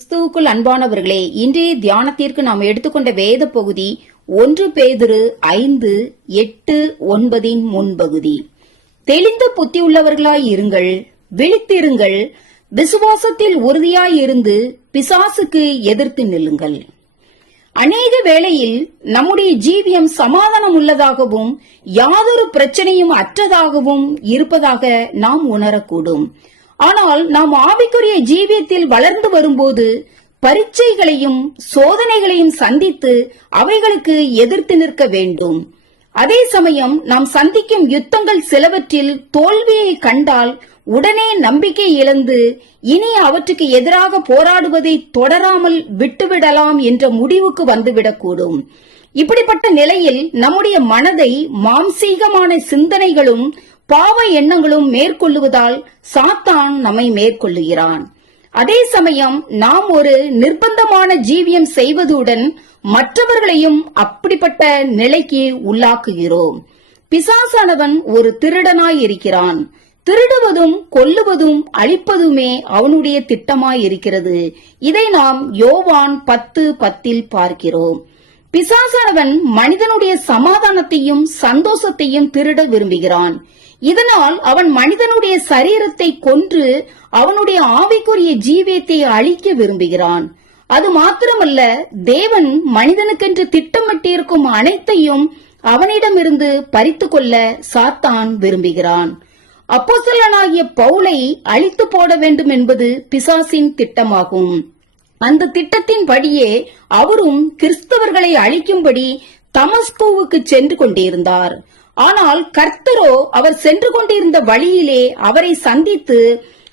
கிறிஸ்துவுக்குள் அன்பானவர்களே இன்றைய தியானத்திற்கு நாம் எடுத்துக்கொண்ட வேத பகுதி ஒன்று பேதுரு ஐந்து எட்டு ஒன்பதின் முன்பகுதி. தெளிந்த புத்தியுள்ளவர்களாய் இருங்கள் விழித்திருங்கள் விசுவாசத்தில் உறுதியாய் இருந்து பிசாசுக்கு எதிர்த்து நில்லுங்கள். அநேக வேளையில் நம்முடைய ஜீவியம் சமாதானம் உள்ளதாகவும் யாதொரு பிரச்சனையும் அற்றதாகவும் இருப்பதாக நாம் உணரக்கூடும். ஆனால் நாம் ஆவிக்குரிய ஜீவியத்தில் வளர்ந்து வரும்போது பரீட்சைகளையும் சோதனைகளையும் சந்தித்து அவைகளுக்கு எதிர்த்து நிற்க வேண்டும். அதே சமயம் நாம் சந்திக்கும் யுத்தங்கள் சிலவற்றில் தோல்வியை கண்டால் உடனே நம்பிக்கை இழந்து இனி அவற்றுக்கு எதிராக போராடுவதை தொடராமல் விட்டுவிடலாம் என்ற முடிவுக்கு வந்துவிடக்கூடும். இப்படிப்பட்ட நிலையில் நம்முடைய மனதை மாம்சீகமான சிந்தனைகளும் பாவ எண்ணங்களும் மேற்கொள்ளுவதால் சாத்தான் நம்மை மேற்கொள்ளுகிறான். அதே சமயம் நாம் ஒரு நிர்பந்தமான ஜீவியம் செய்வதுடன் மற்றவர்களையும் அப்படிப்பட்ட நிலைக்கு உள்ளாக்குகிறோம். பிசாசானவன் ஒரு திருடனாய் இருக்கிறான். திருடுவதும் கொல்லுவதும் அழிப்பதுமே அவனுடைய திட்டமாய் இருக்கிறது இதை நாம் யோவான் பத்து பத்தில் பார்க்கிறோம். பிசாசானவன் மனிதனுடைய சமாதானத்தையும் சந்தோஷத்தையும் திருட விரும்புகிறான். இதனால் அவன் மனிதனுடைய சரீரத்தை கொன்று அவனுடைய ஆவிக்குரிய ஜீவியத்தை அழிக்க விரும்புகிறான். அது மாத்திரமல்ல தேவன் மனிதனுக்கென்று திட்டமிட்டிருக்கும் அனைத்தையும் அவனிடமிருந்து பறித்து கொள்ள சாத்தான் விரும்புகிறான். அப்போசலனாகிய பவுலை அழித்து போட வேண்டும் என்பது பிசாசின் திட்டமாகும். அந்த திட்டத்தின் படியே அவரும் கிறிஸ்தவர்களை அழிக்கும்படி தமஸ்கோவுக்கு சென்று கொண்டிருந்தார். ஆனால் கர்த்தரோ அவர் சென்று கொண்டிருந்த வழியிலே அவரை சந்தித்து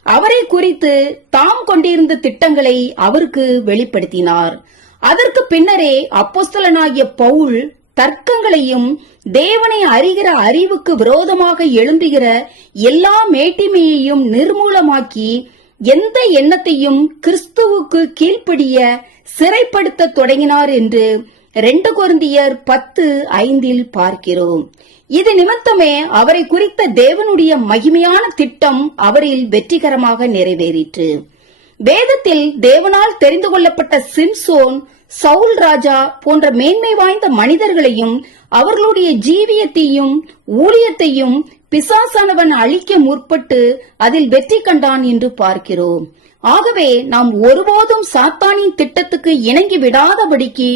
அவரை குறித்து தாம் கொண்டிருந்த திட்டங்களை அவருக்கு வெளிப்படுத்தினார். அதற்கு பின்னரே அப்போஸ்தலனாகிய பவுல் தர்க்கங்களையும் தேவனை அறிகிற அறிவுக்கு விரோதமாக எழும்புகிற எல்லா மேட்டிமையையும் நிர்மூலமாக்கி எந்த எண்ணத்தையும் கிறிஸ்துவுக்கு கீழ்ப்படிய சிறைப்படுத்த தொடங்கினார் என்று ரெண்டு குருந்தியர் பத்து ஐந்தில் பார்க்கிறோம். இது நிமித்தமே அவரை குறித்த தேவனுடைய மகிமையான திட்டம் அவரில் வெற்றிகரமாக நிறைவேறிற்று. வேதத்தில் தேவனால் தெரிந்து கொள்ளப்பட்ட சிம்சோன் சவுல் ராஜா போன்ற மேன்மை வாய்ந்த மனிதர்களையும் அவர்களுடைய ஜீவியத்தையும் ஊழியத்தையும் பிசாசானவன் அழிக்க முற்பட்டு அதில் வெற்றி கண்டான் என்று பார்க்கிறோம். ஆகவே நாம் ஒருபோதும் சாத்தானின் திட்டத்துக்கு இணங்கி விடாதபடிக்கு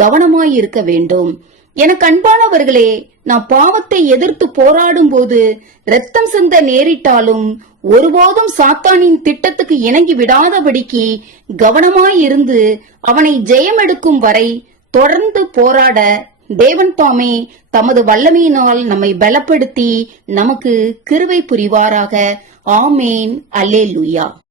கவனமாய் இருக்க வேண்டும். எனக்கு அன்பானவர்களே நான் பாவத்தை எதிர்த்து போராடும் போது ரத்தம் சிந்த நேரிட்டாலும் ஒருபோதும் சாத்தானின் திட்டத்துக்கு இணங்கி விடாதபடிக்கு கவனமாய் இருந்து அவனை ஜெயம் எடுக்கும் வரை தொடர்ந்து போராட தேவன் பாமே தமது வல்லமையினால் நம்மை பலப்படுத்தி நமக்கு கிருவை புரிவாராக. ஆமேன். அல்லேலுயா.